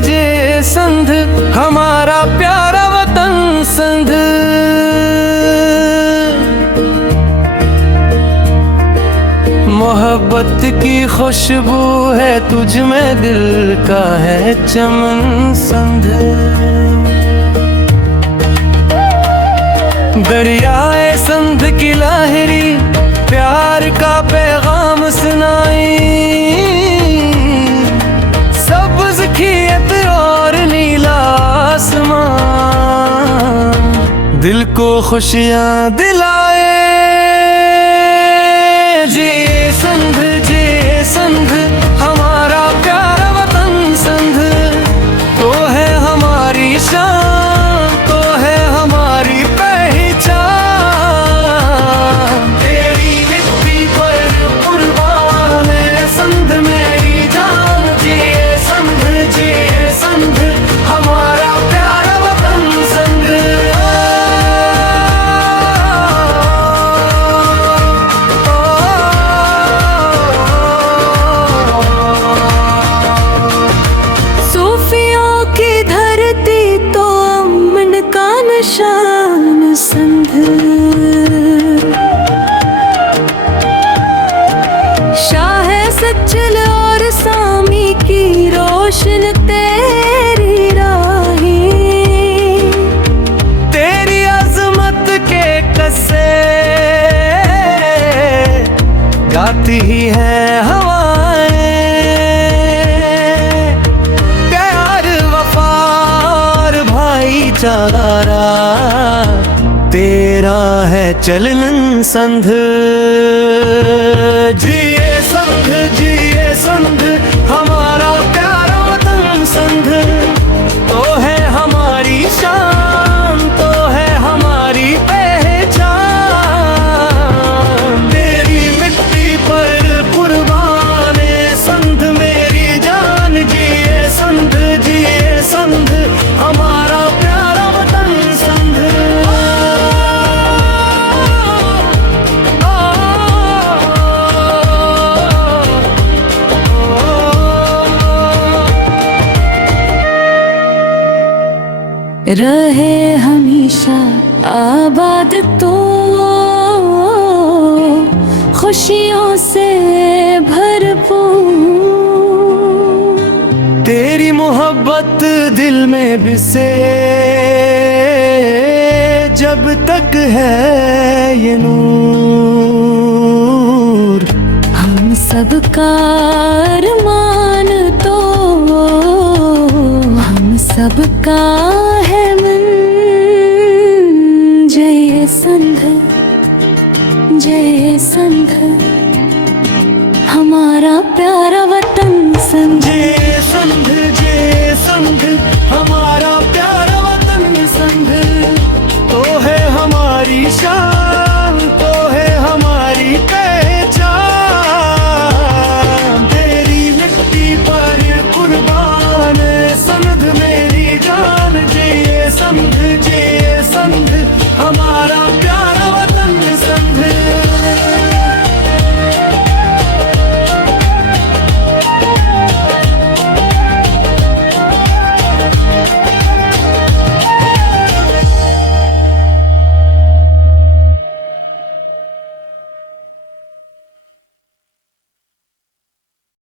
जे संध हमारा प्यारा वतन संध। मोहब्बत की खुशबू है तुझ में, दिल का है चमन संध। दरियाए संध की लहरी प्यार का पैगाम सुनाई। सब्ज़ खियत और नीला आसमां दिल को खुशियाँ दिलाए। जिए संध हमारा प्यारा वतन संध। तो है हमारी शान, तो है हमारी पहचान। तेरी मिट्टी पर कुर्बान है संध मेरी जान। जिए संध हमारा प्यारा वतन संध। सूफियों की धरती तो अमन का निशान संध। शाह सच्चल और सामी की रोशन तेरी राहें। तेरी अजमत के कस्से गाती ही है हवाएं। प्यार वफार भाईचारा तेरा है चलन संध। जिए संध हमारा प्यारा वतन संध। तो है हमारी शान, तो है हमारी पहचान। तेरी मिट्टी पर कुर्बान है संध मेरी जान। जिए संध हमारा प्यारा वतन संध। रहे हमेशा आबाद तो खुशियों से भरपूर। तेरी मोहब्बत दिल में बसे जब तक है ये नूर। हम सबका अरमान तो हम सबका